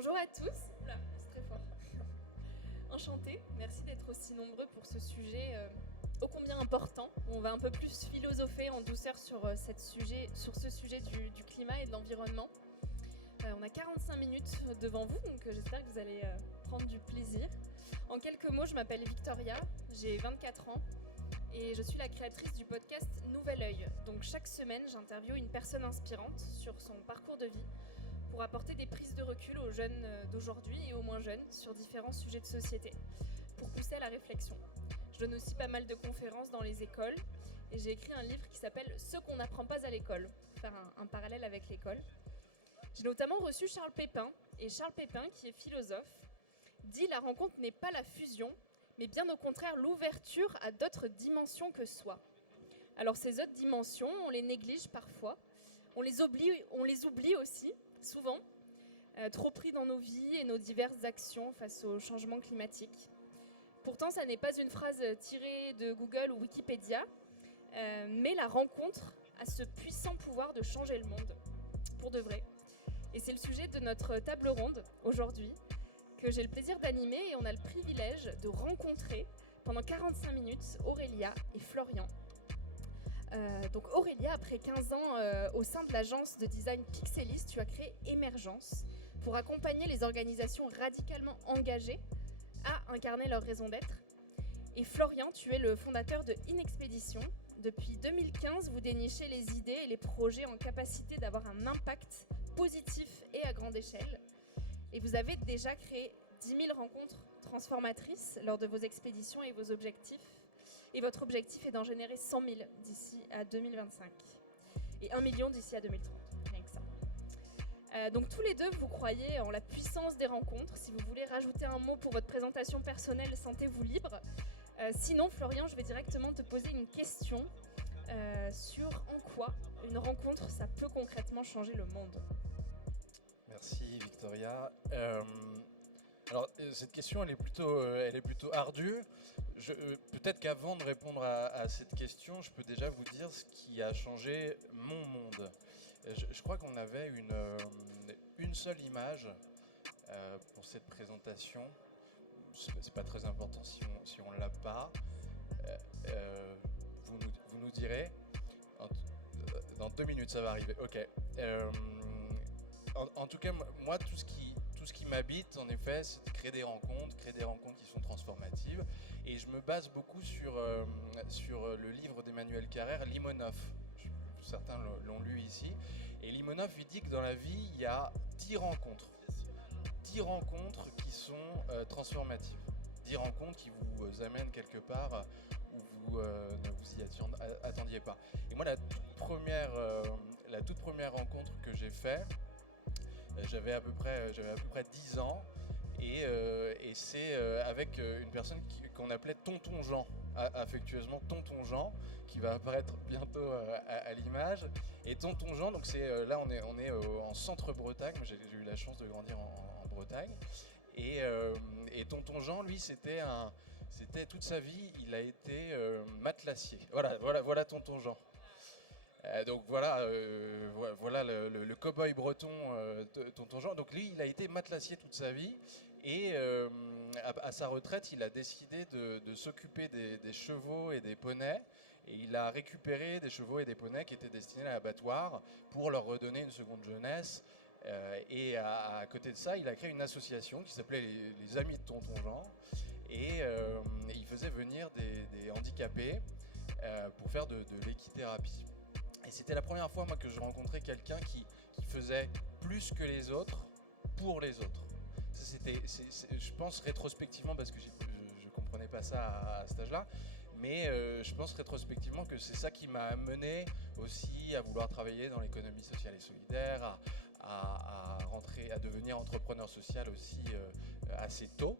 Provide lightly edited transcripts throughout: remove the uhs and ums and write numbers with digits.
Bonjour à tous. Oula, c'est très fort. Enchantée. Merci d'être aussi nombreux pour ce sujet ô combien important. On va un peu plus philosopher en douceur sur ce sujet du climat et de l'environnement. On a 45 minutes devant vous, donc j'espère que vous allez prendre du plaisir. En quelques mots, je m'appelle Victoria, j'ai 24 ans et je suis la créatrice du podcast Nouvel Œil. Donc chaque semaine, j'interviewe une personne inspirante sur son parcours de vie pour apporter des prises de recul aux jeunes d'aujourd'hui et aux moins jeunes sur différents sujets de société, pour pousser à la réflexion. Je donne aussi pas mal de conférences dans les écoles et j'ai écrit un livre qui s'appelle « Ce qu'on n'apprend pas à l'école », pour faire un parallèle avec l'école. J'ai notamment reçu Charles Pépin, et Charles Pépin, qui est philosophe, dit « La rencontre n'est pas la fusion, mais bien au contraire l'ouverture à d'autres dimensions que soi ». Alors ces autres dimensions, on les néglige parfois, on les oublie aussi, souvent, trop pris dans nos vies et nos diverses actions face au changement climatique. Pourtant, ça n'est pas une phrase tirée de Google ou Wikipédia, mais la rencontre a ce puissant pouvoir de changer le monde, pour de vrai. Et c'est le sujet de notre table ronde aujourd'hui, que j'ai le plaisir d'animer, et on a le privilège de rencontrer pendant 45 minutes Aurélia et Florian. Donc Aurélia, après 15 ans au sein de l'agence de design Pixelis, tu as créé Émergence pour accompagner les organisations radicalement engagées à incarner leur raison d'être. Et Florian, tu es le fondateur de Inexpédition. Depuis 2015, vous dénichez les idées et les projets en capacité d'avoir un impact positif et à grande échelle. Et vous avez déjà créé 10 000 rencontres transformatrices lors de vos expéditions et vos objectifs. Et votre objectif est d'en générer 100 000 d'ici à 2025 et 1 million d'ici à 2030, rien que ça. Donc tous les deux, vous croyez en la puissance des rencontres. Si vous voulez rajouter un mot pour votre présentation personnelle, sentez-vous libre. Sinon, Florian, je vais directement te poser une question sur en quoi une rencontre, ça peut concrètement changer le monde. Merci Victoria. Alors cette question, elle est plutôt ardue. Peut-être qu'avant de répondre à cette question, je peux déjà vous dire ce qui a changé mon monde. Je crois qu'on avait une seule image pour cette présentation. C'est pas très important si on l'a pas. Vous nous direz. Dans 2 minutes, ça va arriver. Ok. En tout cas, moi, tout ce qui m'habite, en effet, c'est de créer des rencontres qui sont transformatives. Et je me base beaucoup sur le livre d'Emmanuel Carrère, Limonov. Certains l'ont lu ici. Et Limonov, il dit que dans la vie, il y a 10 rencontres. 10 rencontres qui sont transformatives. 10 rencontres qui vous amènent quelque part où vous ne vous y attendiez pas. Et moi, la toute première rencontre que j'ai faite, j'avais à peu près 10 ans et c'est avec une personne qu'on appelait Tonton Jean, affectueusement Tonton Jean, qui va apparaître bientôt à l'image. Et Tonton Jean, donc là on est en centre-Bretagne. J'ai eu la chance de grandir en Bretagne. Et Tonton Jean, lui, c'était toute sa vie, il a été matelassier. Voilà Tonton Jean. Donc voilà le cow-boy breton Tonton Jean. Donc lui, il a été matelassier toute sa vie et à sa retraite, il a décidé de s'occuper des chevaux et des poneys. Et il a récupéré des chevaux et des poneys qui étaient destinés à l'abattoir pour leur redonner une seconde jeunesse. Et à côté de ça, il a créé une association qui s'appelait les Amis de Tonton Jean. Et il faisait venir des handicapés pour faire de l'équithérapie. Et c'était la première fois, moi, que je rencontrais quelqu'un qui faisait plus que les autres pour les autres. Je pense rétrospectivement, parce que je ne comprenais pas ça à cet âge-là, mais je pense rétrospectivement que c'est ça qui m'a amené aussi à vouloir travailler dans l'économie sociale et solidaire, à devenir entrepreneur social aussi assez tôt.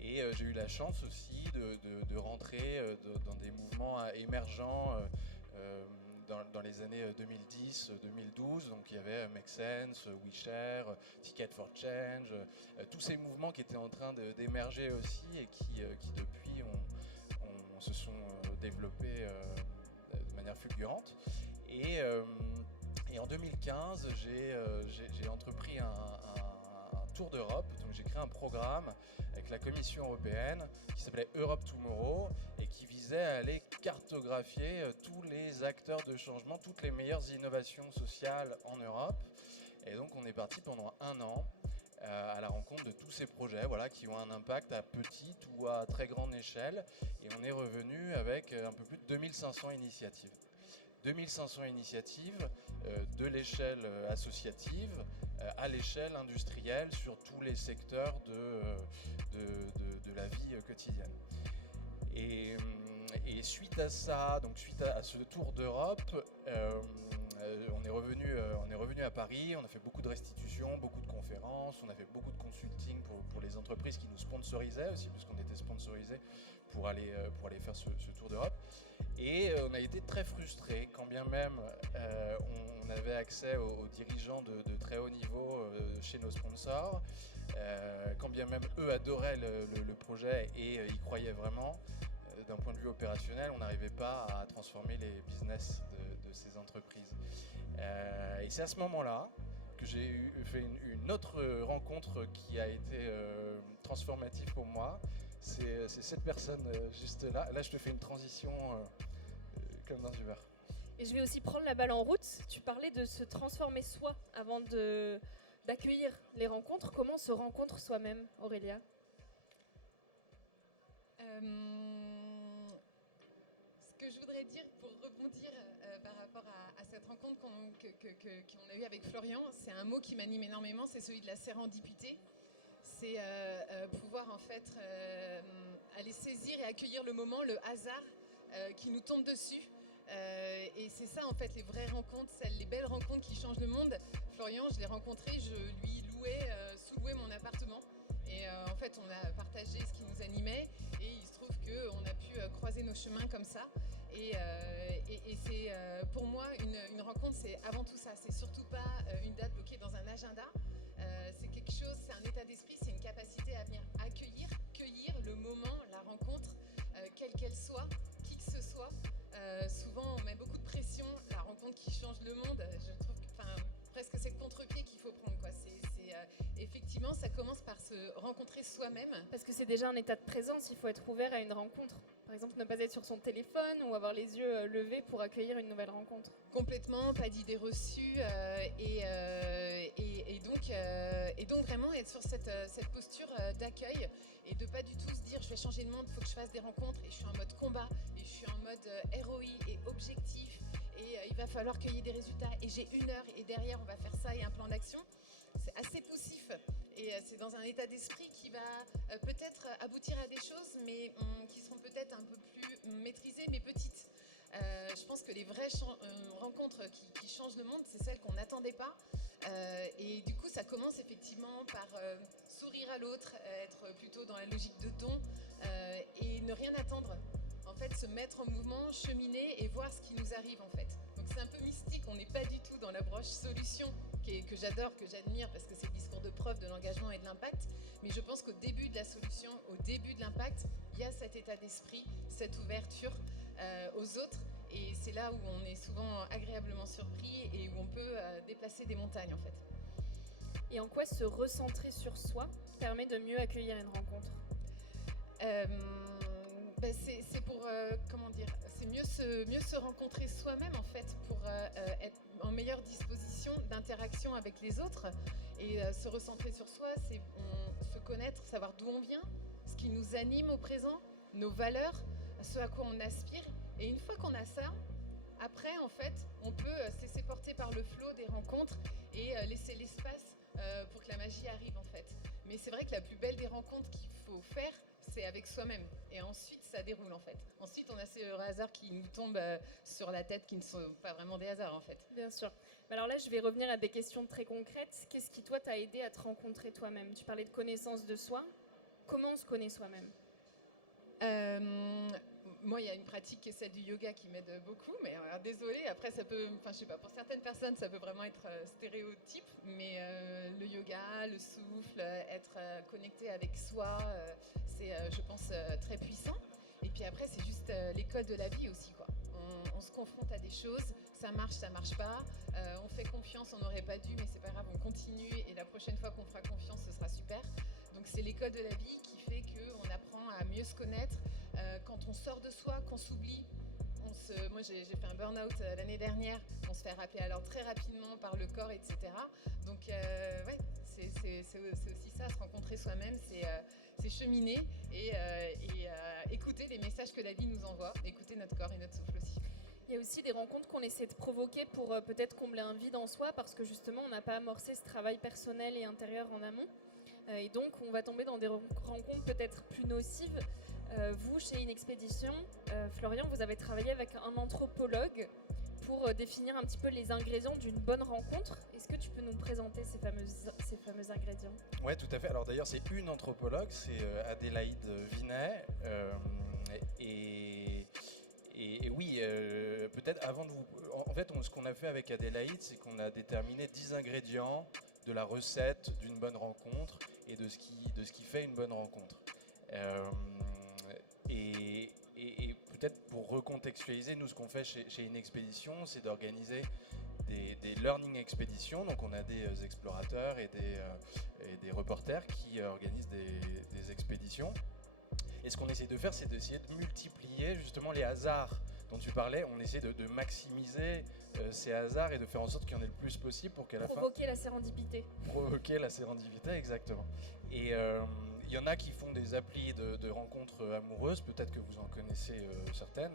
Et j'ai eu la chance aussi de rentrer dans des mouvements émergents dans les années 2010-2012, donc il y avait Make Sense, WeShare, Ticket for Change, tous ces mouvements qui étaient en train d'émerger aussi et qui depuis se sont développés de manière fulgurante. Et en 2015, j'ai entrepris un tour d'Europe. Donc j'ai créé un programme avec la Commission européenne qui s'appelait Europe Tomorrow et qui visait à aller cartographier tous les acteurs de changement, toutes les meilleures innovations sociales en Europe. Et donc on est parti pendant 1 an à la rencontre de tous ces projets qui ont un impact à petite ou à très grande échelle. Et on est revenu avec un peu plus de 2500 initiatives. 2500 initiatives de l'échelle associative à l'échelle industrielle sur tous les secteurs de la vie quotidienne. Et suite à ça, donc suite à ce tour d'Europe, on est revenu à Paris, on a fait beaucoup de restitutions, beaucoup de conférences, on a fait beaucoup de consulting pour les entreprises qui nous sponsorisaient aussi, puisqu'on était sponsorisés pour aller faire ce tour d'Europe. Et on a été très frustrés, quand bien même on avait accès aux dirigeants de très haut niveau chez nos sponsors, quand bien même eux adoraient le projet et y croyaient vraiment. D'un point de vue opérationnel, on n'arrivait pas à transformer les business de ces entreprises. Et c'est à ce moment-là que j'ai fait une autre rencontre qui a été transformative pour moi. C'est cette personne juste là. Là, je te fais une transition comme dans du verre. Et je vais aussi prendre la balle en route. Tu parlais de se transformer soi avant d'accueillir les rencontres. Comment on se rencontre soi-même, Aurélia ? Ce que je voudrais dire pour rebondir par rapport à cette rencontre qu'on a eue avec Florian, c'est un mot qui m'anime énormément, c'est celui de la sérendipité. C'est pouvoir en fait aller saisir et accueillir le moment, le hasard qui nous tombe dessus. Et c'est ça en fait les vraies rencontres, les belles rencontres qui changent le monde. Florian, je l'ai rencontré, je lui sous-louais mon appartement. Et en fait, on a partagé ce qui nous animait et il se trouve qu'on a pu croiser nos chemins comme ça. Et c'est pour moi une rencontre, c'est avant tout ça. C'est surtout pas une date bloquée dans un agenda. C'est quelque chose, c'est un état d'esprit, c'est une capacité à venir cueillir le moment, la rencontre, quelle qu'elle soit, qui que ce soit. Souvent, on met beaucoup de pression. La rencontre qui change le monde, je trouve que, presque c'est le contre-pied qu'il faut prendre, quoi. Effectivement, ça commence par se rencontrer soi-même. Parce que c'est déjà un état de présence, il faut être ouvert à une rencontre. Par exemple, ne pas être sur son téléphone ou avoir les yeux levés pour accueillir une nouvelle rencontre. Complètement, pas d'idées reçues et donc vraiment être sur cette posture d'accueil et de pas du tout se dire je vais changer le monde, il faut que je fasse des rencontres et je suis en mode combat et je suis en mode ROI et objectif et il va falloir qu'il y ait des résultats et j'ai 1 heure et derrière on va faire ça et un plan d'action. C'est assez poussif et c'est dans un état d'esprit qui va peut-être aboutir à des choses mais qui seront peut-être un peu plus maîtrisées mais petites. Je pense que les vraies rencontres qui changent le monde, c'est celles qu'on n'attendait pas. Et du coup, ça commence effectivement par sourire à l'autre, être plutôt dans la logique de don et ne rien attendre. En fait, se mettre en mouvement, cheminer et voir ce qui nous arrive en fait. Donc c'est un peu mystique, on n'est pas du tout dans l'approche solution que j'adore, que j'admire parce que c'est le discours de preuve de l'engagement et de l'impact. Mais je pense qu'au début de la solution, au début de l'impact, il y a cet état d'esprit, cette ouverture aux autres. Et c'est là où on est souvent agréablement surpris et où on peut déplacer des montagnes en fait. Et en quoi se recentrer sur soi permet de mieux accueillir une rencontre ? C'est pour, c'est mieux se rencontrer soi-même en fait, pour être en meilleure disposition d'interaction avec les autres. Et se recentrer sur soi, c'est se connaître, savoir d'où on vient, ce qui nous anime au présent, nos valeurs, ce à quoi on aspire. Et une fois qu'on a ça, après en fait, on peut se laisser porter par le flot des rencontres et laisser l'espace pour que la magie arrive en fait. Mais c'est vrai que la plus belle des rencontres qu'il faut faire, c'est avec soi-même. Et ensuite, ça déroule en fait. Ensuite, on a ces hasards qui nous tombent sur la tête, qui ne sont pas vraiment des hasards en fait. Bien sûr. Alors là, je vais revenir à des questions très concrètes. Qu'est-ce qui, toi, t'a aidé à te rencontrer toi-même ? Tu parlais de connaissance de soi. Comment on se connaît soi-même ? Moi, il y a une pratique qui est celle du yoga qui m'aide beaucoup, mais alors, désolée, après ça peut, je sais pas, pour certaines personnes ça peut vraiment être stéréotype, mais le yoga, le souffle, être connecté avec soi, c'est, je pense, très puissant. Et puis après, c'est juste l'école de la vie aussi, quoi. On se confronte à des choses, ça marche pas, on fait confiance, on n'aurait pas dû, mais c'est pas grave, on continue et la prochaine fois qu'on fera confiance, ce sera super. Donc c'est l'école de la vie qui fait qu'on apprend à mieux se connaître. Quand on sort de soi, qu'on s'oublie, moi j'ai fait un burn-out l'année dernière, on se fait rappeler à l'ordre très rapidement par le corps, etc. Donc ouais, c'est aussi ça, se rencontrer soi-même, c'est cheminer et écouter les messages que la vie nous envoie, écouter notre corps et notre souffle aussi. Il y a aussi des rencontres qu'on essaie de provoquer pour peut-être combler un vide en soi parce que justement on n'a pas amorcé ce travail personnel et intérieur en amont. Et donc on va tomber dans des rencontres peut-être plus nocives. Vous, chez Inexpédition, Florian, vous avez travaillé avec un anthropologue pour définir un petit peu les ingrédients d'une bonne rencontre. Est-ce que tu peux nous présenter ces fameux ingrédients ? Ouais, tout à fait. Alors d'ailleurs, c'est une anthropologue, c'est Adélaïde Vinet. Et oui, peut-être avant de vous... En fait, ce qu'on a fait avec Adélaïde, c'est qu'on a déterminé 10 ingrédients de la recette d'une bonne rencontre et de ce qui fait une bonne rencontre. Et peut-être pour recontextualiser, nous, ce qu'on fait chez Inexpédition, c'est d'organiser des learning expéditions. Donc on a des explorateurs et des reporters qui organisent des expéditions. Et ce qu'on essaie de faire, c'est d'essayer de multiplier justement les hasards dont tu parlais. On essaie de maximiser ces hasards et de faire en sorte qu'il y en ait le plus possible pour qu'à la fin... Provoquer la sérendipité. Provoquer la sérendipité, exactement. Et il y en a qui font des applis de rencontres amoureuses, peut-être que vous en connaissez certaines.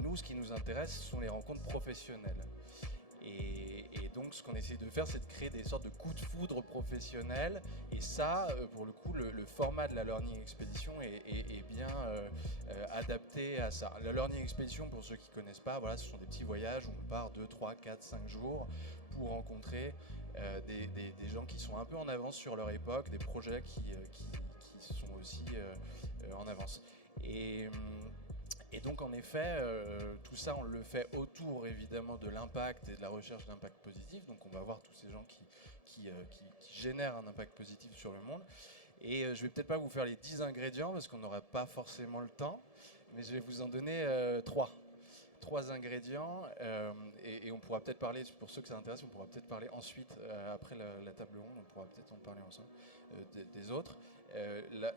Nous, ce qui nous intéresse, ce sont les rencontres professionnelles. Et donc, ce qu'on essaie de faire, c'est de créer des sortes de coups de foudre professionnels. Et ça, pour le coup, le format de la Learning Expedition est bien adapté à ça. La Learning Expedition, pour ceux qui ne connaissent pas, voilà, ce sont des petits voyages où on part 2, 3, 4, 5 jours pour rencontrer des gens qui sont un peu en avance sur leur époque, des projets qui sont aussi en avance. Et donc en effet, tout ça on le fait autour évidemment de l'impact et de la recherche d'impact positif. Donc on va voir tous ces gens qui génèrent un impact positif sur le monde. Et je vais peut-être pas vous faire les 10 ingrédients parce qu'on n'aura pas forcément le temps, mais je vais vous en donner 3 ingrédients et on pourra peut-être parler, pour ceux que ça intéresse, on pourra peut-être parler ensuite, après la table ronde, on pourra peut-être en parler ensemble des autres.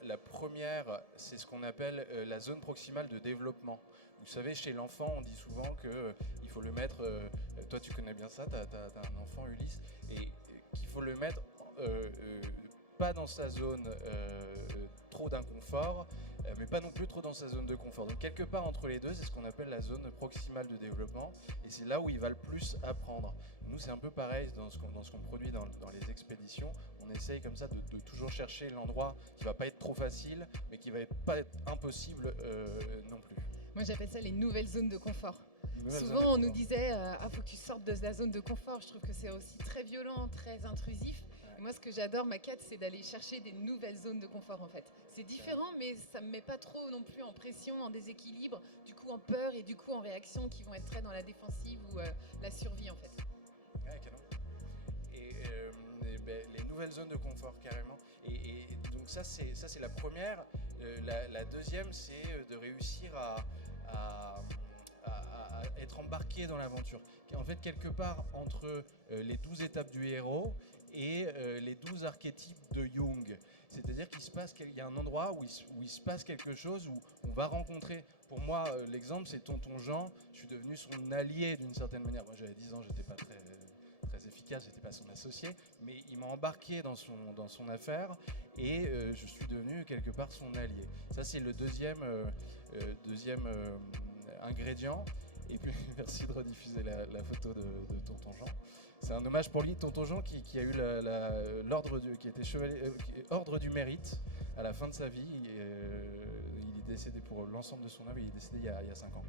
La première, c'est ce qu'on appelle la zone proximale de développement. Vous savez, chez l'enfant, on dit souvent qu'il faut le mettre, toi tu connais bien ça, tu as un enfant Ulysse, et qu'il faut le mettre pas dans sa zone trop d'inconfort, mais pas non plus trop dans sa zone de confort. Donc quelque part entre les deux, c'est ce qu'on appelle la zone proximale de développement, et c'est là où il va le plus apprendre. Nous, c'est un peu pareil dans ce qu'on produit dans les expéditions. On essaye comme ça de toujours chercher l'endroit qui va pas être trop facile, mais qui va pas être impossible non plus. Moi, j'appelle ça les nouvelles zones de confort. Souvent, on nous disait faut que tu sortes de la zone de confort. Je trouve que c'est aussi très violent, très intrusif. Et moi, ce que j'adore, ma quête, c'est d'aller chercher des nouvelles zones de confort, en fait. C'est différent, mais ça me met pas trop non plus en pression, en déséquilibre, du coup en peur et du coup en réaction qui vont être très dans la défensive ou la survie, en fait. Ouais, carrément. Et les nouvelles zones de confort, carrément. Et donc ça, c'est la première. La deuxième, c'est de réussir à être embarqué dans l'aventure. En fait, quelque part entre les 12 étapes du héros et les 12 archétypes de Jung. C'est-à-dire qu'il y a un endroit où il se passe quelque chose, où on va rencontrer. Pour moi, l'exemple, c'est Tonton Jean. Je suis devenu son allié d'une certaine manière. Moi, j'avais 10 ans, j'étais pas très efficace, j'étais pas son associé, mais il m'a embarqué dans son affaire et je suis devenu quelque part son allié. Ça, c'est le deuxième ingrédient. Et puis, merci de rediffuser la photo de Tonton Jean. C'est un hommage pour lui, Tonton Jean, qui a eu qui était ordre du mérite à la fin de sa vie. Il est décédé pour l'ensemble de son œuvre, il est décédé il y a 5 ans.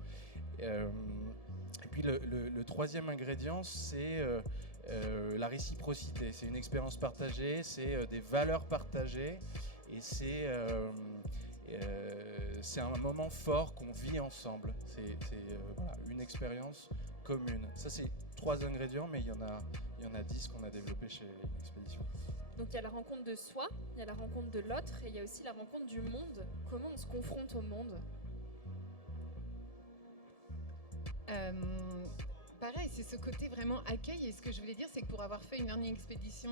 Et puis le troisième ingrédient, c'est la réciprocité. C'est une expérience partagée, c'est des valeurs partagées et c'est un moment fort qu'on vit ensemble. C'est voilà, une expérience commune. Ça, c'est 3 ingrédients, mais il y en a 10 qu'on a développés chez Inexpédition. Donc il y a la rencontre de soi, il y a la rencontre de l'autre et il y a aussi la rencontre du monde. Comment on se confronte au monde ? Pareil, c'est ce côté vraiment accueil. Et ce que je voulais dire, c'est que pour avoir fait une learning expédition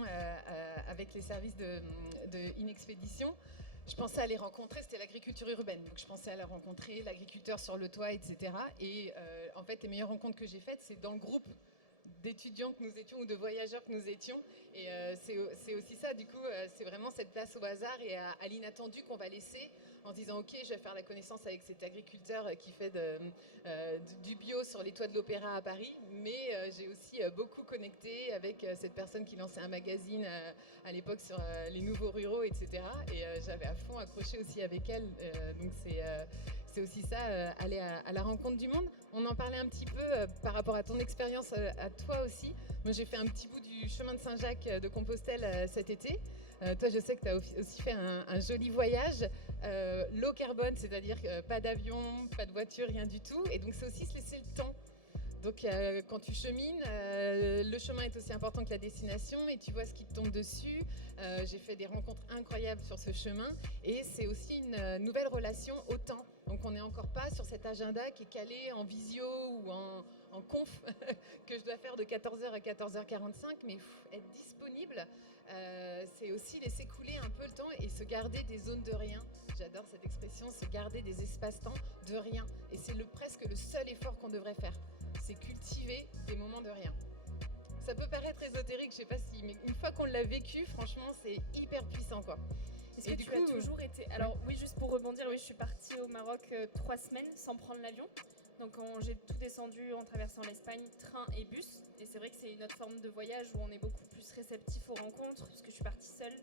avec les services de InExpédition, je pensais à les rencontrer, c'était l'agriculture urbaine. Donc je pensais à la rencontrer, l'agriculteur sur le toit, etc. Et en fait, les meilleures rencontres que j'ai faites, c'est dans le groupe d'étudiants que nous étions ou de voyageurs que nous étions. Et c'est aussi ça, du coup, c'est vraiment cette place au hasard et à l'inattendu qu'on va laisser en se disant ok, je vais faire la connaissance avec cet agriculteur qui fait du bio sur les toits de l'Opéra à Paris, mais j'ai aussi beaucoup connecté avec cette personne qui lançait un magazine à l'époque sur les nouveaux ruraux, etc. Et j'avais à fond accroché aussi avec elle, donc c'est aussi ça, aller à la rencontre du monde. On en parlait un petit peu par rapport à ton expérience à toi aussi. Moi, j'ai fait un petit bout du chemin de Saint-Jacques de Compostelle cet été. Toi, je sais que tu as aussi fait un joli voyage. Low carbone, c'est-à-dire pas d'avion, pas de voiture, rien du tout. Et donc, c'est aussi se laisser le temps. Donc, quand tu chemines, le chemin est aussi important que la destination et tu vois ce qui te tombe dessus. J'ai fait des rencontres incroyables sur ce chemin et c'est aussi une nouvelle relation au temps. Donc, on n'est encore pas sur cet agenda qui est calé en visio ou en conf que je dois faire de 14h à 14h45, mais être disponible, c'est aussi laisser couler un peu le temps et se garder des zones de rien. J'adore cette expression, se garder des espaces-temps de rien. Et c'est presque le seul effort qu'on devrait faire. C'est cultiver des moments de rien. Ça peut paraître ésotérique, je sais pas si, mais une fois qu'on l'a vécu, franchement, c'est hyper puissant, quoi. Est-ce que tu as toujours été... Alors oui, juste pour rebondir, oui, je suis partie au Maroc 3 semaines sans prendre l'avion. Donc j'ai tout descendu en traversant l'Espagne, train et bus. Et c'est vrai que c'est une autre forme de voyage où on est beaucoup plus réceptif aux rencontres, parce que je suis partie seule.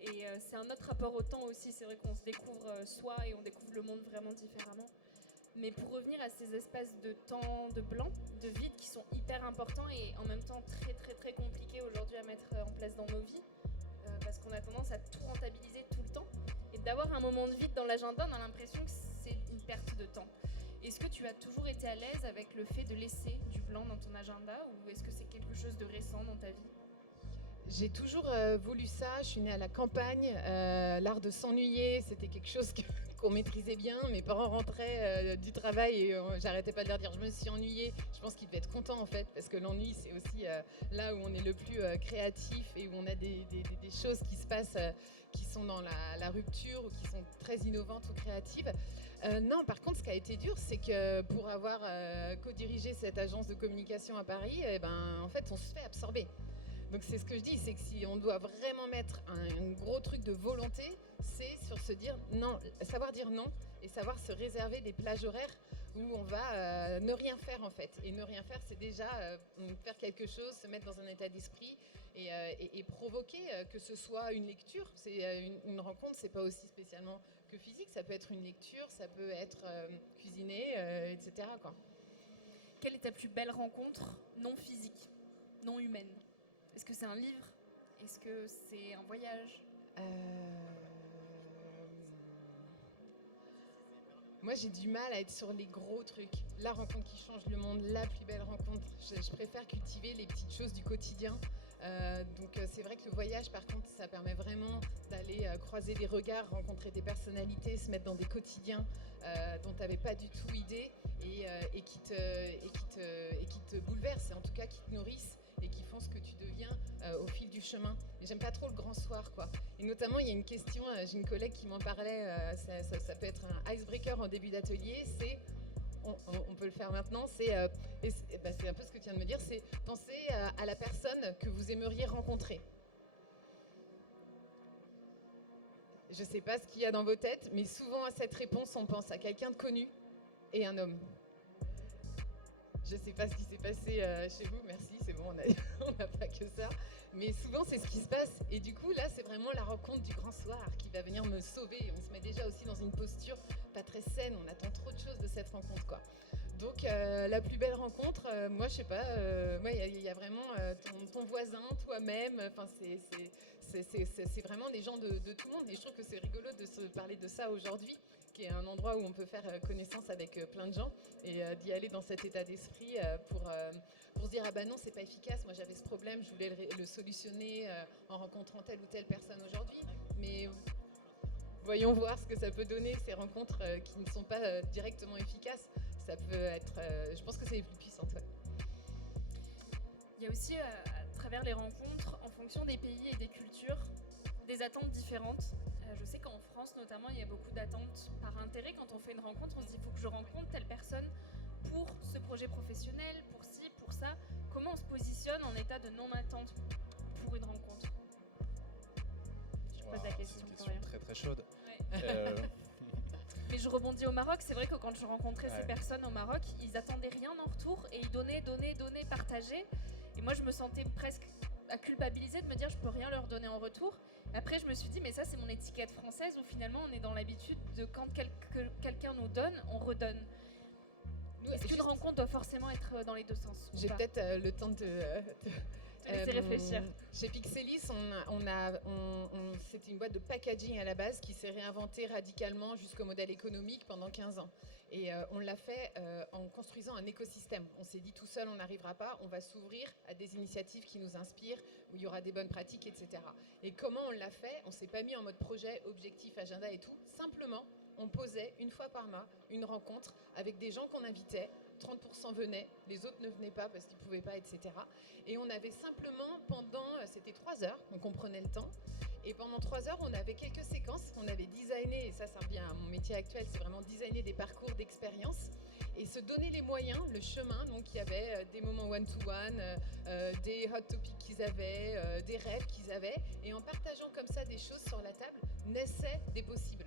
Et c'est un autre rapport au temps aussi. C'est vrai qu'on se découvre soi et on découvre le monde vraiment différemment. Mais pour revenir à ces espaces de temps, de blanc, de vide qui sont hyper importants et en même temps très très très compliqués aujourd'hui à mettre en place dans nos vies, parce qu'on a tendance à tout rentabiliser tout le temps. Et d'avoir un moment de vide dans l'agenda, on a l'impression que c'est une perte de temps. Est-ce que tu as toujours été à l'aise avec le fait de laisser du blanc dans ton agenda ou est-ce que c'est quelque chose de récent dans ta vie ? J'ai toujours voulu ça, je suis née à la campagne, l'art de s'ennuyer, c'était quelque chose qu'on maîtrisait bien. Mes parents rentraient du travail et j'arrêtais pas de leur dire je me suis ennuyée. Je pense qu'ils devaient être contents en fait, parce que l'ennui c'est aussi là où on est le plus créatif et où on a des choses qui se passent qui sont dans la rupture ou qui sont très innovantes ou créatives. Non, par contre, ce qui a été dur, c'est que pour avoir co-dirigé cette agence de communication à Paris, en fait, on se fait absorber. Donc c'est ce que je dis, c'est que si on doit vraiment mettre un gros truc de volonté, c'est sur se dire non, savoir dire non et savoir se réserver des plages horaires où on va ne rien faire en fait. Et ne rien faire, c'est déjà faire quelque chose, se mettre dans un état d'esprit et provoquer, que ce soit une lecture, c'est une rencontre, c'est pas aussi spécialement que physique, ça peut être une lecture, ça peut être cuisiner, etc. quoi. Quelle est ta plus belle rencontre non physique, non humaine ? Est-ce que c'est un livre ? Est-ce que c'est un voyage ? Moi, j'ai du mal à être sur les gros trucs. La rencontre qui change le monde, la plus belle rencontre. Je préfère cultiver les petites choses du quotidien. Donc c'est vrai que le voyage, par contre, ça permet vraiment d'aller croiser des regards, rencontrer des personnalités, se mettre dans des quotidiens dont tu n'avais pas du tout idée et qui te bouleversent, et en tout cas qui te nourrissent et qui font ce que tu deviens au fil du chemin. Mais j'aime pas trop le grand soir, quoi. Et notamment, il y a une question, j'ai une collègue qui m'en parlait, ça peut être un icebreaker en début d'atelier, c'est, on peut le faire maintenant, c'est un peu ce que tu viens de me dire, c'est penser à la personne que vous aimeriez rencontrer. Je sais pas ce qu'il y a dans vos têtes, mais souvent à cette réponse, on pense à quelqu'un de connu et un homme. Je ne sais pas ce qui s'est passé chez vous, merci, c'est bon, on n'a pas que ça. Mais souvent, c'est ce qui se passe. Et du coup, là, c'est vraiment la rencontre du grand soir qui va venir me sauver. On se met déjà aussi dans une posture pas très saine. On attend trop de choses de cette rencontre, quoi. Donc, la plus belle rencontre, moi, je sais pas, moi, il y a vraiment ton voisin, toi-même. Enfin, c'est vraiment des gens de tout le monde. Et je trouve que c'est rigolo de se parler de ça aujourd'hui, qui est un endroit où on peut faire connaissance avec plein de gens et d'y aller dans cet état d'esprit pour se dire ah bah non, c'est pas efficace, moi j'avais ce problème, je voulais le solutionner en rencontrant telle ou telle personne aujourd'hui, mais voyons voir ce que ça peut donner, ces rencontres qui ne sont pas directement efficaces. Ça peut être, je pense que c'est les plus puissantes. Ouais. Il y a aussi, à travers les rencontres, en fonction des pays et des cultures, des attentes différentes. Je sais qu'en France, notamment, il y a beaucoup d'attentes par intérêt. Quand on fait une rencontre, on se dit, il faut que je rencontre telle personne pour ce projet professionnel, pour ci, pour ça. Comment on se positionne en état de non-attente pour une rencontre? Je pose la question. C'est une question très très chaude. Ouais. Mais je rebondis au Maroc. C'est vrai que quand je rencontrais ces personnes au Maroc, ils attendaient rien en retour et ils donnaient, partageaient. Et moi, je me sentais presque à culpabiliser de me dire je peux rien leur donner en retour. Après, je me suis dit mais ça c'est mon étiquette française où finalement on est dans l'habitude de quand quelqu'un nous donne, on redonne. Est-ce qu'une rencontre doit forcément être dans les deux sens? J'ai peut-être le temps de laisser réfléchir. Chez Pixelis, c'était une boîte de packaging à la base qui s'est réinventée radicalement jusqu'au modèle économique pendant 15 ans. Et on l'a fait en construisant un écosystème. On s'est dit tout seul, on n'arrivera pas, on va s'ouvrir à des initiatives qui nous inspirent, où il y aura des bonnes pratiques, etc. Et comment on l'a fait? On ne s'est pas mis en mode projet, objectif, agenda et tout. Simplement, on posait une fois par mois une rencontre avec des gens qu'on invitait. 30% venaient, les autres ne venaient pas parce qu'ils ne pouvaient pas, etc. Et on avait simplement c'était 3 heures, donc on prenait le temps. Et pendant 3 heures, on avait quelques séquences, on avait designé, et ça revient à mon métier actuel, c'est vraiment designer des parcours d'expérience et se donner les moyens, le chemin. Donc il y avait des moments one-to-one, des hot topics qu'ils avaient, des rêves qu'ils avaient. Et en partageant comme ça des choses sur la table, naissaient des possibles.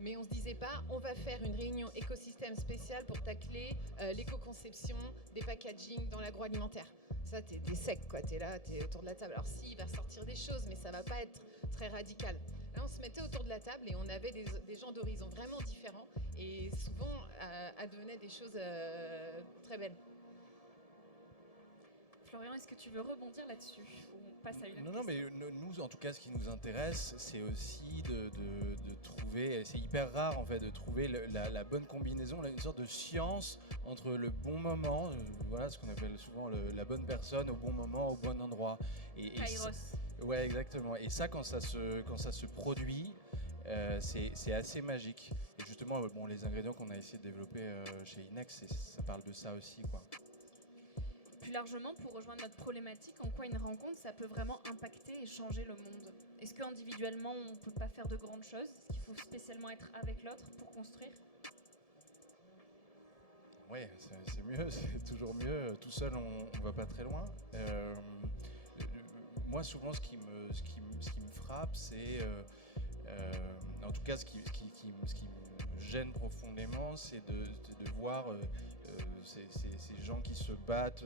Mais on ne se disait pas, on va faire une réunion écosystème spéciale pour tacler l'éco-conception des packaging dans l'agroalimentaire. Ça, t'es sec, quoi. T'es là, t'es autour de la table. Alors si, il va sortir des choses, mais ça va pas être très radical. Là, on se mettait autour de la table et on avait des gens d'horizons vraiment différents et souvent advenaient des choses très belles. Florian, est-ce que tu veux rebondir là-dessus? On passe à une autre Non, mais nous, en tout cas, ce qui nous intéresse, c'est aussi de trouver, c'est hyper rare en fait, de trouver la bonne combinaison, une sorte de science entre le bon moment, voilà ce qu'on appelle souvent la bonne personne au bon moment, au bon endroit. Kairos. Ouais, exactement. Et ça, quand ça se produit, c'est assez magique. Et justement, les ingrédients qu'on a essayé de développer chez Inex, ça parle de ça aussi, quoi. Plus largement, pour rejoindre notre problématique, en quoi une rencontre, ça peut vraiment impacter et changer le monde? Est-ce qu'individuellement, on ne peut pas faire de grandes choses? Est-ce qu'il faut spécialement être avec l'autre pour construire? Oui, c'est mieux, c'est toujours mieux. Tout seul, on ne va pas très loin. Moi, souvent, ce qui me frappe, c'est... en tout cas, ce qui me gêne profondément, c'est de voir... ces gens qui se battent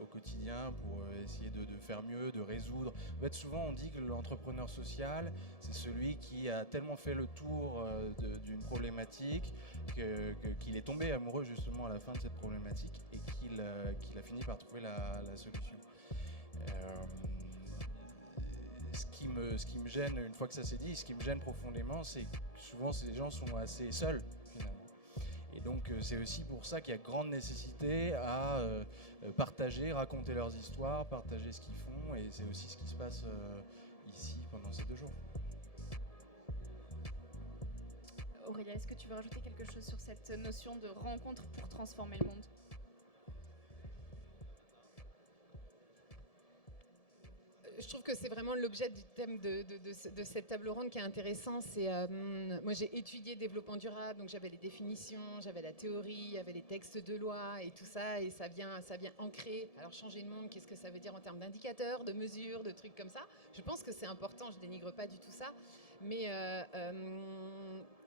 au quotidien pour essayer de faire mieux, de résoudre. En fait, souvent, on dit que l'entrepreneur social, c'est celui qui a tellement fait le tour d'une problématique qu'il est tombé amoureux justement à la fin de cette problématique et qu'il a fini par trouver la solution. Ce qui me gêne, une fois que ça s'est dit, ce qui me gêne profondément, c'est que souvent ces gens sont assez seuls. Et donc c'est aussi pour ça qu'il y a grande nécessité à partager, raconter leurs histoires, partager ce qu'ils font, et c'est aussi ce qui se passe ici pendant ces 2 jours. Aurélia, est-ce que tu veux rajouter quelque chose sur cette notion de rencontre pour transformer le monde? Je trouve que c'est vraiment l'objet du thème de cette table ronde qui est intéressant. C'est moi j'ai étudié développement durable, donc j'avais les définitions, j'avais la théorie, il y avait les textes de loi et tout ça, et ça vient ancrer. Alors changer le monde, qu'est-ce que ça veut dire en termes d'indicateurs, de mesures, de trucs comme ça? Je pense que c'est important, je dénigre pas du tout ça, mais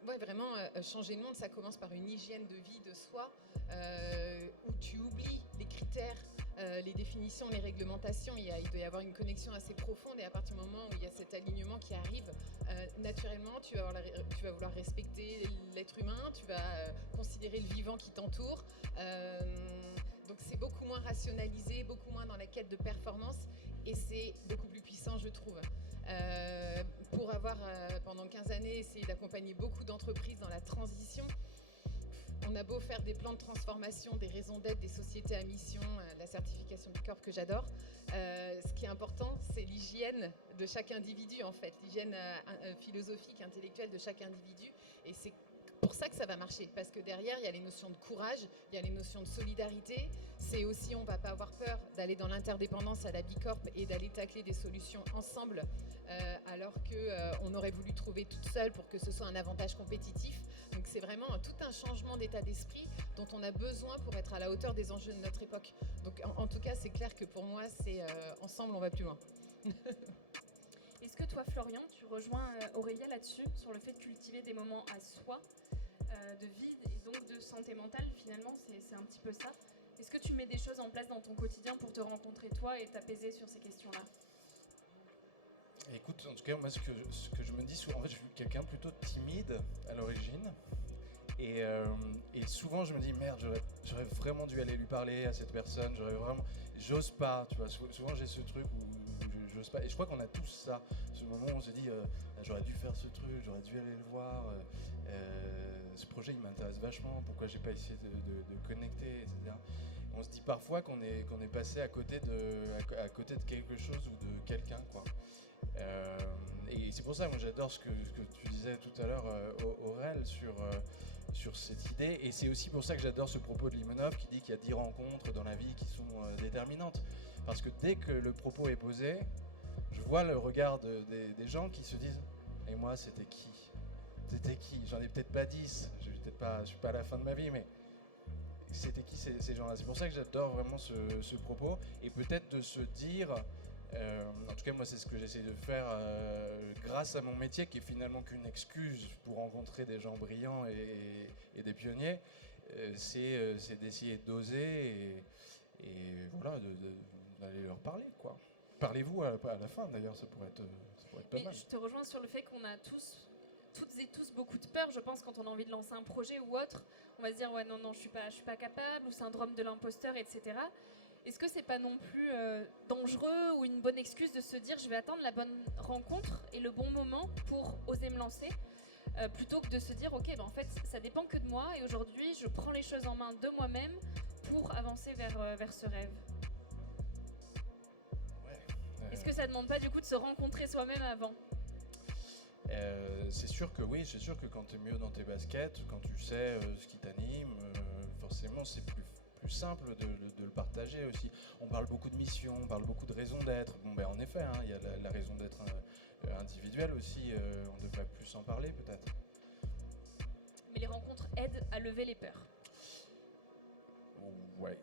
ouais, vraiment changer le monde, ça commence par une hygiène de vie de soi où tu oublies les critères. Les définitions, les réglementations, il doit y avoir une connexion assez profonde, et à partir du moment où il y a cet alignement qui arrive, naturellement, tu vas vouloir respecter l'être humain, tu vas considérer le vivant qui t'entoure. Donc c'est beaucoup moins rationalisé, beaucoup moins dans la quête de performance, et c'est beaucoup plus puissant, je trouve. Pour avoir, pendant 15 années, essayé d'accompagner beaucoup d'entreprises dans la transition, on a beau faire des plans de transformation, des raisons d'être, des sociétés à mission, la certification B Corp que j'adore. Ce qui est important, c'est l'hygiène de chaque individu, en fait, l'hygiène philosophique, intellectuelle de chaque individu. Et c'est pour pour ça que ça va marcher, parce que derrière, il y a les notions de courage, il y a les notions de solidarité. C'est aussi, on ne va pas avoir peur d'aller dans l'interdépendance à la Bicorp et d'aller tacler des solutions ensemble, alors qu'on aurait voulu trouver toute seule pour que ce soit un avantage compétitif. Donc c'est vraiment tout un changement d'état d'esprit dont on a besoin pour être à la hauteur des enjeux de notre époque. Donc en tout cas, c'est clair que pour moi, c'est ensemble, on va plus loin. Est-ce que toi, Florian, tu rejoins Aurélia là-dessus, sur le fait de cultiver des moments à soi, de vide et donc de santé mentale, finalement, c'est un petit peu ça. Est-ce que tu mets des choses en place dans ton quotidien pour te rencontrer toi et t'apaiser sur ces questions-là ? Écoute, en tout cas, moi, ce que je me dis souvent, en fait, je suis quelqu'un plutôt timide à l'origine. Et souvent, je me dis, merde, j'aurais vraiment dû aller lui parler à cette personne. J'ose pas, tu vois. Souvent, j'ai ce truc où j'ose pas. Et je crois qu'on a tous ça. Ce moment où on se dit, j'aurais dû faire ce truc, j'aurais dû aller le voir. Ce projet, il m'intéresse vachement. Pourquoi j'ai pas essayé de connecter, etc. On se dit parfois qu'on est passé à côté de quelque chose ou de quelqu'un, quoi. Et c'est pour ça, moi, j'adore ce que tu disais tout à l'heure, Aurel, sur cette idée. Et c'est aussi pour ça que j'adore ce propos de Limonov qui dit qu'il y a 10 rencontres dans la vie qui sont déterminantes. Parce que dès que le propos est posé, je vois le regard des gens qui se disent « Et moi, c'était qui ? C'était qui ? J'en ai peut-être pas 10, je suis pas à la fin de ma vie, mais c'était qui ces gens-là ?» C'est pour ça que j'adore vraiment ce propos. Et peut-être de se dire... en tout cas, moi, c'est ce que j'essaie de faire grâce à mon métier, qui est finalement qu'une excuse pour rencontrer des gens brillants et des pionniers. C'est d'essayer d'oser et voilà, d'aller leur parler, quoi. Parlez-vous à la fin, d'ailleurs, ça pourrait être pas mal. Je te rejoins sur le fait qu'on a toutes et tous beaucoup de peur, je pense, quand on a envie de lancer un projet ou autre. On va se dire, ouais, non, je suis pas capable, ou syndrome de l'imposteur, etc. Est-ce que c'est pas non plus dangereux ou une bonne excuse de se dire je vais attendre la bonne rencontre et le bon moment pour oser me lancer plutôt que de se dire ok, en fait ça dépend que de moi et aujourd'hui je prends les choses en main de moi-même pour avancer vers ce rêve. Est-ce que ça demande pas du coup de se rencontrer soi-même avant ? C'est sûr que oui, c'est sûr que quand tu es mieux dans tes baskets, quand tu sais ce qui t'anime, forcément c'est plus simple de le partager aussi. On parle beaucoup de mission, on parle beaucoup de raison d'être. Bon, en effet, hein, il y a la raison d'être individuelle aussi, on devrait plus en parler peut-être. Mais les rencontres aident à lever les peurs. Ouais.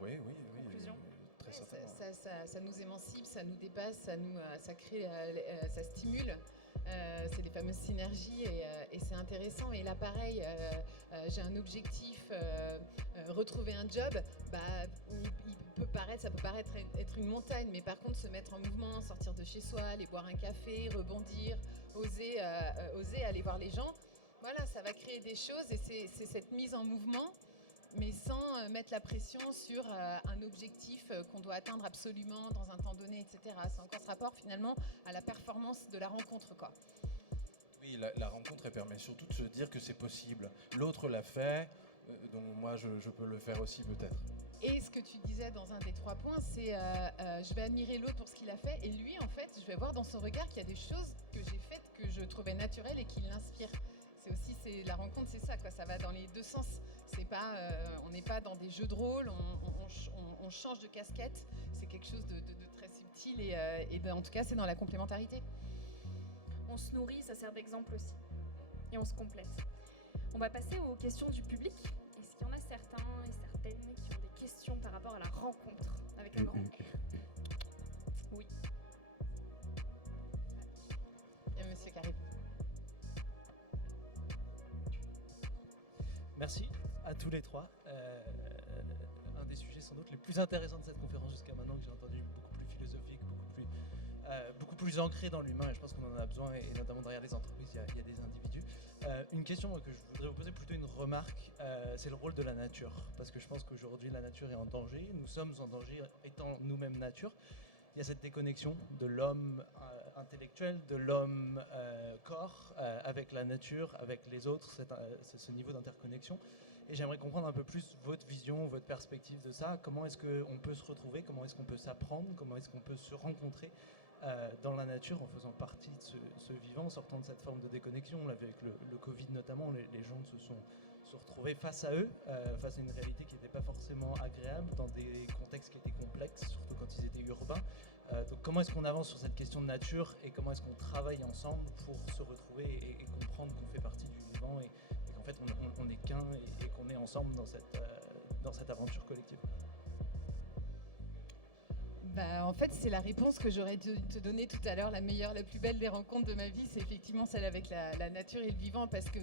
Oui. Conclusion. Très certainement. Ça nous émancipe, ça nous dépasse, ça crée, ça stimule. C'est les fameuses synergies et c'est intéressant. Et là, pareil, j'ai un objectif, retrouver un job. Ça peut paraître être une montagne, mais par contre, se mettre en mouvement, sortir de chez soi, aller boire un café, rebondir, oser aller voir les gens. Voilà, ça va créer des choses et c'est cette mise en mouvement, mais sans mettre la pression sur un objectif qu'on doit atteindre absolument dans un temps donné, etc. C'est encore ce rapport finalement à la performance de la rencontre, quoi. Oui, la rencontre, elle permet surtout de se dire que c'est possible. L'autre l'a fait, donc moi je peux le faire aussi peut-être. Et ce que tu disais dans un des 3 points, c'est je vais admirer l'autre pour ce qu'il a fait, et lui, en fait, je vais voir dans son regard qu'il y a des choses que j'ai faites que je trouvais naturelles et qui l'inspirent. La rencontre, c'est ça, quoi. Ça va dans les deux sens. C'est pas, on n'est pas dans des jeux de rôle, on change de casquette. C'est quelque chose de très subtil et en tout cas, c'est dans la complémentarité. On se nourrit, ça sert d'exemple aussi. Et on se complète. On va passer aux questions du public. Est-ce qu'il y en a certains et certaines qui ont des questions par rapport à la rencontre avec un grand R ? Oui. Il y a monsieur qui arrive. Merci à tous les 3. Un des sujets sans doute les plus intéressants de cette conférence jusqu'à maintenant, que j'ai entendu, beaucoup plus philosophique, beaucoup plus ancré dans l'humain, et je pense qu'on en a besoin, et notamment derrière les entreprises, il y a des individus. Une question que je voudrais vous poser, plutôt une remarque, c'est le rôle de la nature, parce que je pense qu'aujourd'hui la nature est en danger, nous sommes en danger étant nous-mêmes nature. Il y a cette déconnexion de l'homme intellectuel, de l'homme corps, avec la nature, avec les autres, ce niveau d'interconnexion. Et j'aimerais comprendre un peu plus votre vision, votre perspective de ça. Comment est-ce qu'on peut se retrouver ? Comment est-ce qu'on peut s'apprendre ? Comment est-ce qu'on peut se rencontrer ? dans la nature en faisant partie de ce vivant, en sortant de cette forme de déconnexion. On l'a vu avec le Covid notamment, les gens se sont retrouvés face à eux, face à une réalité qui n'était pas forcément agréable, dans des contextes qui étaient complexes, surtout quand ils étaient urbains. Donc comment est-ce qu'on avance sur cette question de nature et comment est-ce qu'on travaille ensemble pour se retrouver et comprendre qu'on fait partie du vivant et qu'en fait on n'est qu'un et qu'on est ensemble dans cette aventure collective. En fait, c'est la réponse que j'aurais dû te donner tout à l'heure. La meilleure, la plus belle des rencontres de ma vie, c'est effectivement celle avec la nature et le vivant, parce que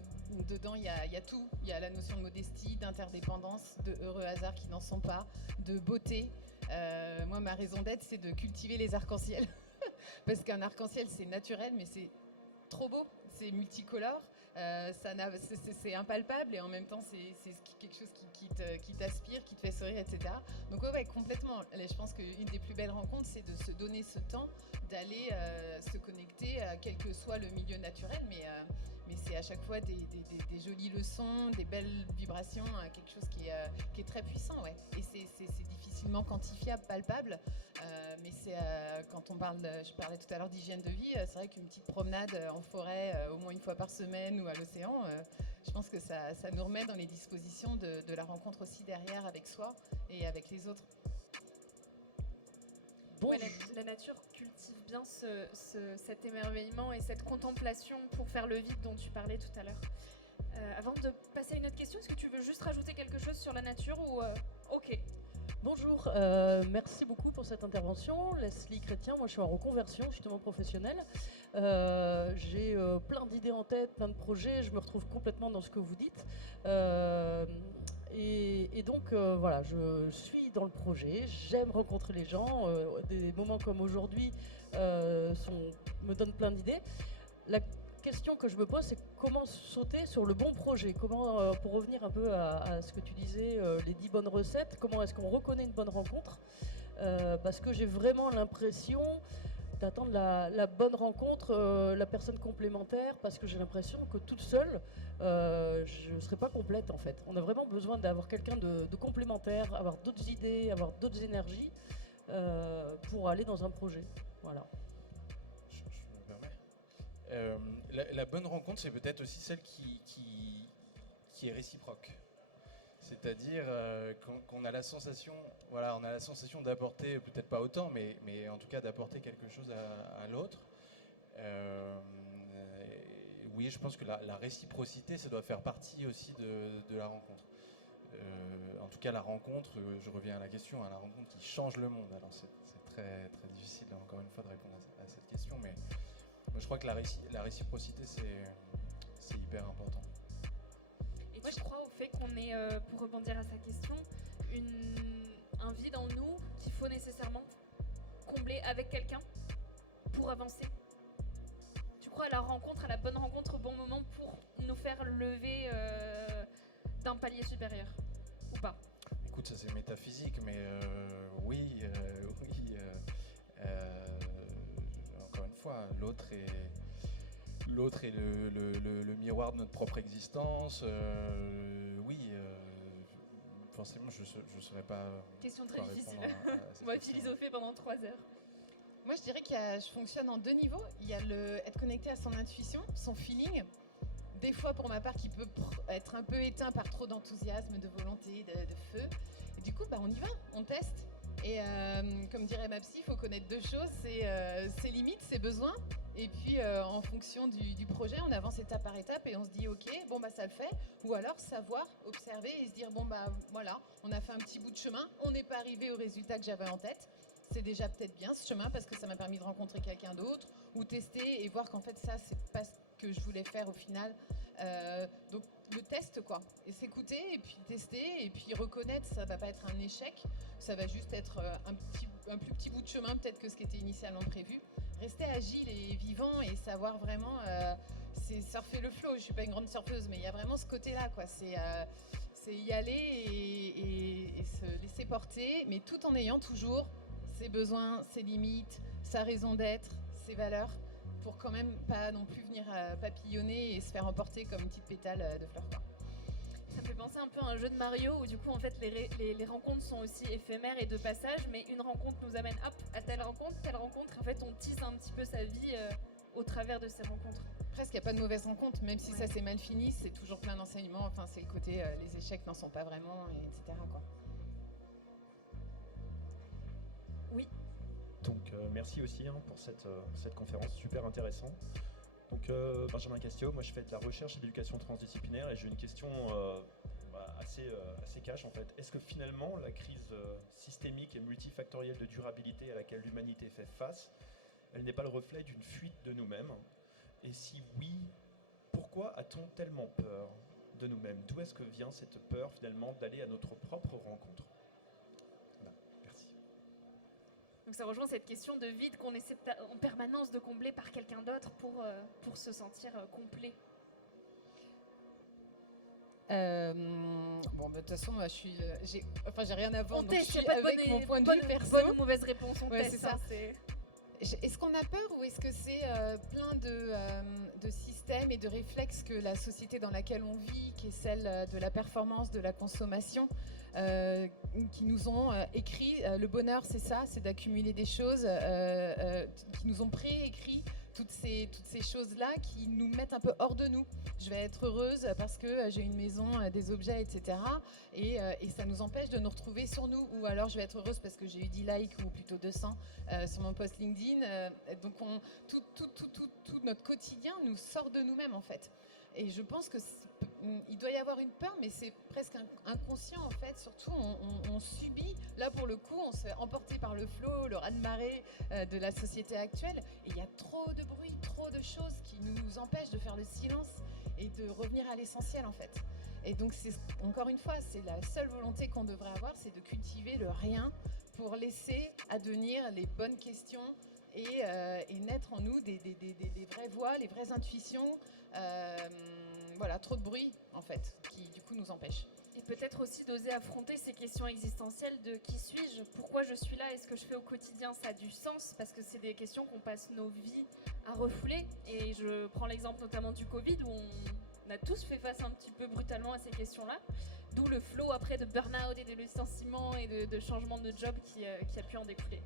dedans, il y a tout. Il y a la notion de modestie, d'interdépendance, de heureux hasards qui n'en sont pas, de beauté. Moi, ma raison d'être, c'est de cultiver les arcs-en-ciel. Parce qu'un arc-en-ciel, c'est naturel, mais c'est trop beau, c'est multicolore. C'est impalpable et en même temps c'est quelque chose qui t'aspire, qui te fait sourire, etc. Donc ouais, complètement. Je pense qu'une des plus belles rencontres, c'est de se donner ce temps d'aller se connecter, quel que soit le milieu naturel, mais c'est à chaque fois des jolies leçons, des belles vibrations, quelque chose qui est très puissant, ouais. Et c'est difficilement quantifiable, palpable, mais c'est quand je parlais tout à l'heure d'hygiène de vie, c'est vrai qu'une petite promenade en forêt, au moins une fois par semaine ou à l'océan, je pense que ça nous remet dans les dispositions de la rencontre aussi derrière avec soi et avec les autres. Bon, ouais, la nature cultive bien cet émerveillement et cette contemplation pour faire le vide dont tu parlais tout à l'heure. Avant de passer à une autre question, est-ce que tu veux juste rajouter quelque chose sur la nature ou Ok. Bonjour, merci beaucoup pour cette intervention. Leslie Chrétien, moi je suis en reconversion justement professionnelle. J'ai plein d'idées en tête, plein de projets, je me retrouve complètement dans ce que vous dites. Et donc voilà, je suis dans le projet, j'aime rencontrer les gens, des moments comme aujourd'hui me donnent plein d'idées. La question que je me pose, c'est comment sauter sur le bon projet, comment, pour revenir un peu à ce que tu disais, les 10 bonnes recettes, comment est-ce qu'on reconnaît une bonne rencontre, parce que j'ai vraiment l'impression d'attendre la bonne rencontre, la personne complémentaire, parce que j'ai l'impression que toute seule, je ne serai pas complète en fait. On a vraiment besoin d'avoir quelqu'un de complémentaire, avoir d'autres idées, avoir d'autres énergies pour aller dans un projet. Voilà. Je me permets. La bonne rencontre, c'est peut-être aussi celle qui est réciproque. C'est-à-dire qu'on a la sensation, on a la sensation d'apporter, peut-être pas autant, mais en tout cas d'apporter quelque chose à l'autre. Oui, je pense que la réciprocité, ça doit faire partie aussi de la rencontre. En tout cas, la rencontre, je reviens à la question, la rencontre qui change le monde. Alors c'est très, très difficile, encore une fois, de répondre à cette question, mais je crois que la réciprocité, c'est hyper important. Et moi, je crois au fait qu'on ait, pour rebondir à sa question, un vide en nous qu'il faut nécessairement combler avec quelqu'un pour avancer. Tu crois à la rencontre, à la bonne rencontre au bon moment pour nous faire lever d'un palier supérieur ou pas? Écoute, ça c'est métaphysique, mais oui. Encore une fois, l'autre est le miroir de notre propre existence. Oui, forcément, je ne saurais pas. Question très difficile. On va philosopher pendant 3 heures. Moi, je dirais que je fonctionne en 2 niveaux. Il y a être connecté à son intuition, son feeling. Des fois, pour ma part, qui peut être un peu éteint par trop d'enthousiasme, de volonté, de feu. Et du coup, on y va, on teste. Et comme dirait ma psy, il faut connaître 2 choses, c'est ses limites, ses besoins. Et puis, en fonction du projet, on avance étape par étape et on se dit, ok, ça le fait. Ou alors, savoir, observer et se dire, voilà, on a fait un petit bout de chemin, on n'est pas arrivé au résultat que j'avais en tête. C'est déjà peut-être bien ce chemin parce que ça m'a permis de rencontrer quelqu'un d'autre ou tester et voir qu'en fait ça c'est pas ce que je voulais faire au final. Donc le test quoi, et s'écouter et puis tester et puis reconnaître, ça va pas être un échec, ça va juste être un plus petit bout de chemin peut-être que ce qui était initialement prévu. Rester agile et vivant et savoir vraiment, c'est surfer le flow. Je suis pas une grande surfeuse mais il y a vraiment ce côté-là quoi. C'est y aller et se laisser porter, mais tout en ayant toujours ses besoins, ses limites, sa raison d'être, ses valeurs, pour quand même pas non plus venir papillonner et se faire emporter comme une petite pétale de fleurs. Ça me fait penser lancer un peu un jeu de Mario où du coup en fait les rencontres sont aussi éphémères et de passage, mais une rencontre nous amène hop, à telle rencontre, en fait on tisse un petit peu sa vie au travers de ces rencontres. Presque, il n'y a pas de mauvaise rencontre, même si Ouais. ça s'est mal fini, c'est toujours plein d'enseignements. Enfin, c'est le côté les échecs n'en sont pas vraiment, etc. quoi. Donc merci aussi pour cette conférence super intéressante. Donc Benjamin Castillo, moi je fais de la recherche et de l'éducation transdisciplinaire et j'ai une question assez cash en fait. Est-ce que finalement la crise systémique et multifactorielle de durabilité à laquelle l'humanité fait face, elle n'est pas le reflet d'une fuite de nous-mêmes? Et si oui, pourquoi a-t-on tellement peur de nous-mêmes? D'où est-ce que vient cette peur finalement d'aller à notre propre rencontre? Voilà, merci. Donc ça rejoint cette question de vide qu'on essaie en permanence de combler par quelqu'un d'autre pour se sentir complet. Bon, de toute façon, moi, j'ai rien à On vendre. Donc teste, je il suis n'y a pas de avec mon point de vue perso. bonne ou mauvaise réponse, on Ouais, teste. c'est ça. C'est- Est-ce qu'on a peur ou est-ce que c'est plein de systèmes et de réflexes que la société dans laquelle on vit, qui est celle de la performance, de la consommation, qui nous ont écrit, le bonheur c'est ça, c'est d'accumuler des choses, qui nous ont préécrit toutes ces choses-là qui nous mettent un peu hors de nous. Je vais être heureuse parce que j'ai une maison, des objets, etc. Et ça nous empêche de nous retrouver sur nous. Ou alors je vais être heureuse parce que j'ai eu 10 likes ou plutôt 200 sur mon post LinkedIn. Donc tout notre quotidien nous sort de nous-mêmes en fait. Et je pense que il doit y avoir une peur, mais c'est presque inconscient en fait. Surtout, on subit. Là, pour le coup, on se fait emporter par le flot, le raz-de-marée de la société actuelle. Et il y a trop de bruit, trop de choses qui nous empêchent de faire le silence et de revenir à l'essentiel en fait. Et donc, encore une fois, c'est la seule volonté qu'on devrait avoir, c'est de cultiver le rien pour laisser advenir les bonnes questions et naître en nous des vraies voix, les vraies intuitions. Voilà, trop de bruit en fait, qui du coup nous empêche. Et peut-être aussi d'oser affronter ces questions existentielles de qui suis-je, pourquoi je suis là, est-ce que je fais au quotidien, ça a du sens, parce que c'est des questions qu'on passe nos vies à refouler. Et je prends l'exemple notamment du Covid où on a tous fait face un petit peu brutalement à ces questions-là, d'où le flot après de burn-out et de licenciements et de changement de job qui a pu en découler.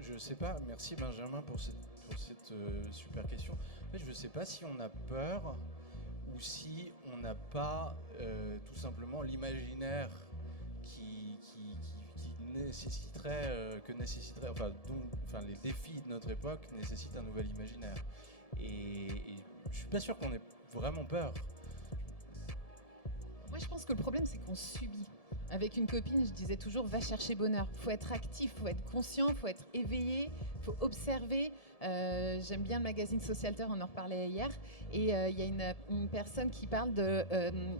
Je sais pas, merci Benjamin pour cette super question. En fait, je ne sais pas si on a peur ou si on n'a pas tout simplement l'imaginaire qui nécessiterait, enfin les défis de notre époque nécessitent un nouvel imaginaire. Et je suis pas sûr qu'on ait vraiment peur. Moi je pense que le problème c'est qu'on subit. Avec une copine, je disais toujours va chercher bonheur. Faut être actif, faut être conscient, faut être éveillé, faut observer. J'aime bien le magazine Socialter, on en reparlait hier. Et il y a une personne qui parle de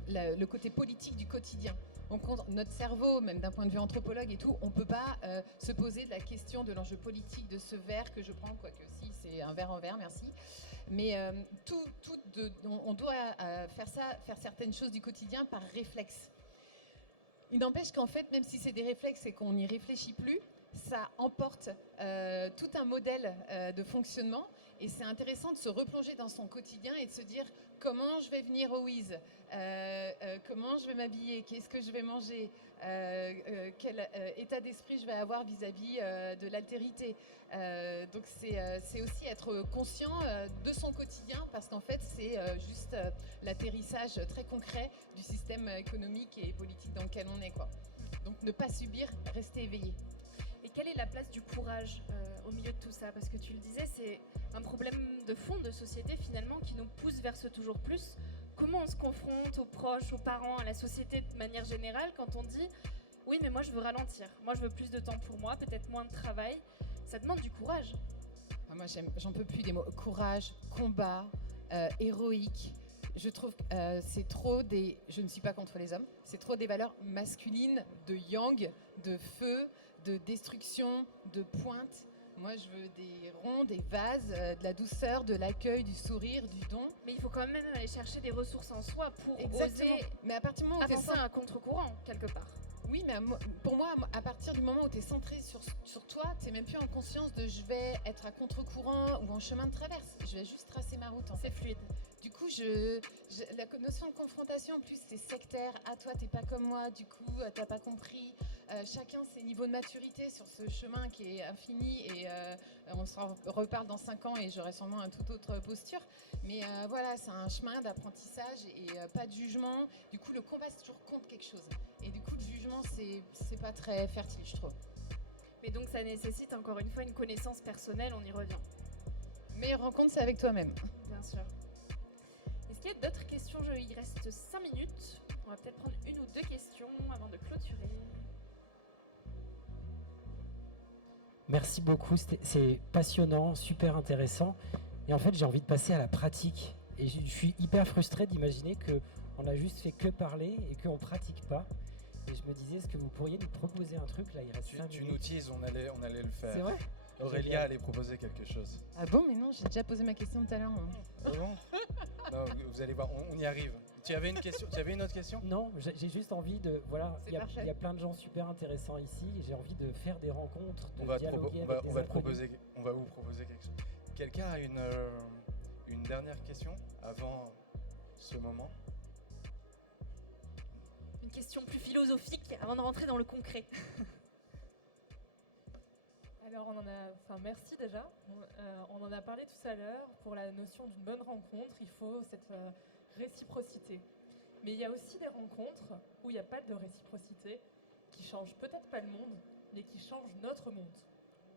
le côté politique du quotidien. Notre cerveau, même d'un point de vue anthropologue et tout, on ne peut pas se poser de la question de l'enjeu politique de ce verre que je prends, quoique si, c'est un verre en verre, merci. Mais on doit faire certaines choses du quotidien par réflexe. Il n'empêche qu'en fait, même si c'est des réflexes et qu'on n'y réfléchit plus, ça emporte tout un modèle de fonctionnement. Et c'est intéressant de se replonger dans son quotidien et de se dire comment je vais venir au Wiz, comment je vais m'habiller, qu'est-ce que je vais manger, quel état d'esprit je vais avoir vis-à-vis de l'altérité. Donc c'est aussi être conscient de son quotidien parce qu'en fait c'est juste l'atterrissage très concret du système économique et politique dans lequel on est, quoi. Donc ne pas subir, rester éveillé. Et quelle est la place du courage au milieu de tout ça? Parce que tu le disais, c'est un problème de fond de société finalement qui nous pousse vers ce toujours plus. Comment on se confronte aux proches, aux parents, à la société de manière générale quand on dit « Oui, mais moi je veux ralentir, moi je veux plus de temps pour moi, peut-être moins de travail ». Ça demande du courage. Moi j'en peux plus des mots. Courage, combat, héroïque. Je trouve que c'est trop des... Je ne suis pas contre les hommes. C'est trop des valeurs masculines, de yang, de feu, de destruction, de pointe. Moi, je veux des ronds, des vases, de la douceur, de l'accueil, du sourire, du don. Mais il faut quand même aller chercher des ressources en soi pour Exactement. oser Mais à partir du moment où avancer à contre-courant, quelque part. Oui, mais pour moi, à partir du moment où tu es centré sur toi, tu n'es même plus en conscience de je vais être à contre-courant ou en chemin de traverse. Je vais juste tracer ma route, en fait. C'est fluide. Du coup, la notion de confrontation, en plus, c'est sectaire. Ah, toi, t'es pas comme moi, du coup, t'as pas compris. Chacun ses niveaux de maturité sur ce chemin qui est infini et on s'en reparle dans 5 ans et j'aurai sûrement une toute autre posture. Mais voilà, c'est un chemin d'apprentissage et pas de jugement. Du coup, le combat, c'est toujours contre quelque chose. Et du coup, le jugement, c'est pas très fertile, je trouve. Mais donc ça nécessite encore une fois une connaissance personnelle, on y revient. Meilleure rencontre, c'est avec toi-même. Bien sûr. Est-ce qu'il y a d'autres questions? Il reste 5 minutes. On va peut-être prendre une ou deux questions avant de clôturer. Merci beaucoup, c'est passionnant, super intéressant. Et en fait, j'ai envie de passer à la pratique. Et je suis hyper frustré d'imaginer qu'on a juste fait que parler et qu'on ne pratique pas. Et je me disais, est-ce que vous pourriez nous proposer un truc? Là, il reste 5 Tu minutes. nous teases, on allait le faire. C'est vrai? Aurélia allait proposer quelque chose. Ah bon, mais non, j'ai déjà posé ma question tout à l'heure. Ah bon? Non, vous allez voir, on y arrive. Tu avais une question? Tu avais une autre question? Non, j'ai juste envie de... Voilà, C'est il y parfait. a plein de gens super intéressants ici. Et j'ai envie de faire des rencontres, de On va dialoguer avec vous des inconnus. proposer quelque chose. Quelqu'un a une dernière question avant ce moment? Une question plus philosophique avant de rentrer dans le concret. Alors, merci déjà. On en a parlé tout à l'heure. Pour la notion d'une bonne rencontre, il faut cette réciprocité. Mais il y a aussi des rencontres où il n'y a pas de réciprocité, qui changent peut-être pas le monde, mais qui changent notre monde.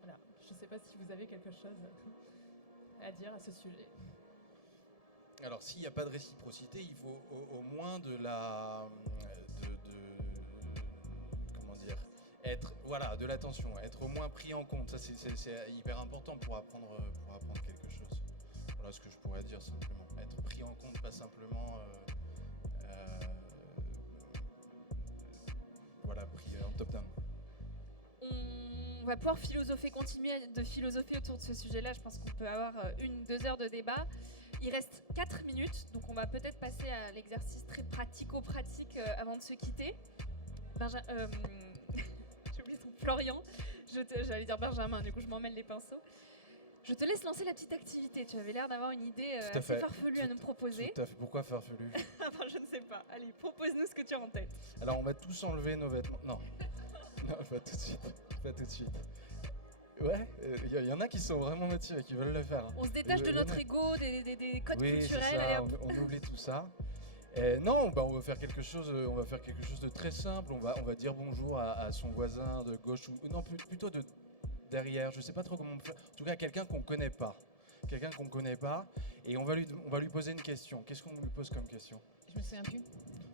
Voilà. Je ne sais pas si vous avez quelque chose à dire à ce sujet. Alors, s'il n'y a pas de réciprocité, il faut au moins comment dire, de l'attention, être au moins pris en compte. Ça, c'est hyper important pour apprendre quelque chose. Voilà ce que je pourrais dire simplement. Être pris en compte, pas simplement pris en top down. On va pouvoir continuer de philosopher autour de ce sujet-là. Je pense qu'on peut avoir 1-2 heures de débat. Il reste 4 minutes, donc on va peut-être passer à l'exercice très pratico-pratique avant de se quitter. J'ai oublié son Florian. J'allais dire Benjamin, du coup je m'emmêle les pinceaux. Je te laisse lancer la petite activité. Tu avais l'air d'avoir une idée assez farfelue à nous proposer. Tout à fait. Pourquoi farfelu? Enfin, je ne sais pas. Allez, propose-nous ce que tu as en tête. Alors, on va tous enlever nos vêtements. Non, non, pas tout de suite. Pas tout de suite. Ouais, il y en a qui sont vraiment motivés, qui veulent le faire. On se détache de notre ego, des codes oui, culturels. C'est ça, allez, hop. on oublie tout ça. Non, on va faire quelque chose de très simple. On va dire bonjour à son voisin de gauche ou non, plutôt de derrière. Je sais pas trop comment on peut faire. En tout cas, quelqu'un qu'on connaît pas. Et on va lui poser une question. Qu'est-ce qu'on lui pose comme question? Je me souviens plus.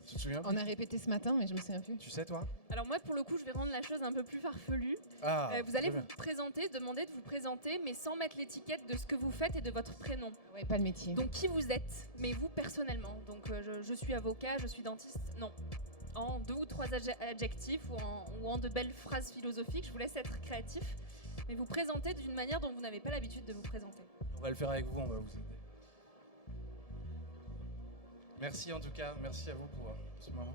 Tu te souviens On a répété ce matin, mais je me souviens plus. Tu sais, toi? Alors moi, pour le coup, je vais rendre la chose un peu plus farfelue. Ah, Vous allez très vous présenter, demander de vous présenter, mais sans mettre l'étiquette de ce que vous faites et de votre prénom. Ouais, pas le métier. Donc qui vous êtes, mais vous personnellement. Donc je suis avocat, je suis dentiste. Non. En 2 ou 3 adjectifs ou en de belles phrases philosophiques, je vous laisse être créatif. Mais vous présentez d'une manière dont vous n'avez pas l'habitude de vous présenter. On va le faire avec vous, on va vous aider. Merci en tout cas, merci à vous pour ce moment.